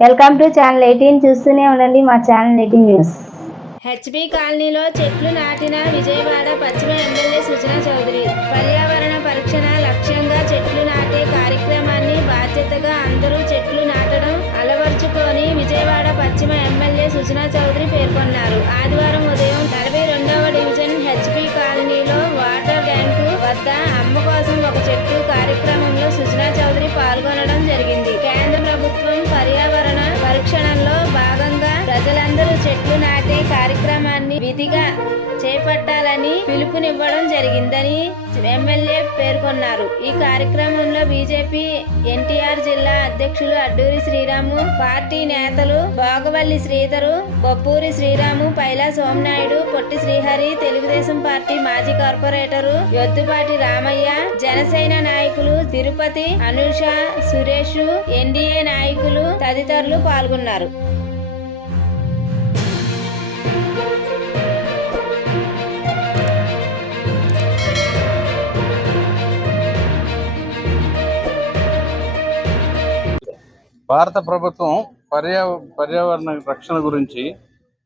Welcome to channel eighteen చూస్తూనే ఉండండి మా ఛానల్ ఎయిటీన్ న్యూస్ హెచ్బి కాలనీలో చెట్లు నాటిన విజయవాడ పశ్చిమ ఎమ్మెల్యే సుజనా చౌదరి. పర్యావరణ పరిరక్షణ లక్ష్యంగా చెట్లు నాటే కార్యక్రమాన్ని బాధ్యతగా అందరూ చెట్లు నాటడం అలవర్చుకొని విజయవాడ పశ్చిమ ఎమ్మెల్యే సుజనా చౌదరి పేర్కొన్నారు. ఆదివారం కార్యక్రమాన్ని విధిగా చేపట్టాలని పిలుపునివ్వడం జరిగిందని ఎమ్మెల్యే పేర్కొన్నారు. ఈ కార్యక్రమంలో బీజేపీ ఎన్టీఆర్ జిల్లా అధ్యక్షులు అడ్డూరి శ్రీరాము పార్టీ నేతలు బాగవల్లి శ్రీధరు బొప్పూరి శ్రీరాము పైలా సోమనాయుడు పొట్టి శ్రీహరి తెలుగుదేశం పార్టీ మాజీ కార్పొరేటరు యొద్దుపాటి రామయ్య జనసేన నాయకులు తిరుపతి అనుష సురేష్ ఎన్డీఏ నాయకులు తదితరులు పాల్గొన్నారు. భారత ప్రభుత్వం పర్యా పర్యావరణ రక్షణ గురించి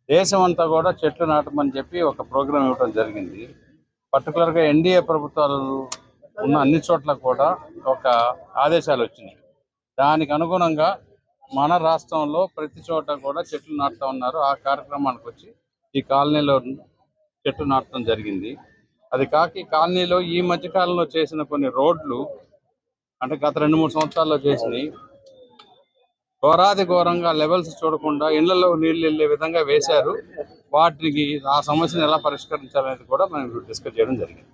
దేశం అంతా కూడా చెట్లు నాటమని చెప్పి ఒక ప్రోగ్రాం ఇవ్వడం జరిగింది. పర్టికులర్గా ఎన్డీఏ ప్రభుత్వాలు ఉన్న అన్ని చోట్ల కూడా ఒక ఆదేశాలు వచ్చినాయి. దానికి అనుగుణంగా మన రాష్ట్రంలో ప్రతి చోట కూడా చెట్లు నాటుతా ఉన్నారు. ఆ కార్యక్రమానికి వచ్చి ఈ కాలనీలో చెట్లు నాటడం జరిగింది. అది కాక ఈ కాలనీలో ఈ మధ్య కాలంలో చేసిన కొన్ని రోడ్లు అంటే గత రెండు మూడు సంవత్సరాల్లో చేసినాయి ఘోరాది ఘోరంగా లెవెల్స్ చూడకుండా ఇళ్ళలో నీళ్ళు వెళ్ళే విధంగా వేశారు. వాటికి ఆ సమస్యను ఎలా పరిష్కరించాలనేది కూడా మనం డిస్కస్ చేయడం జరిగింది.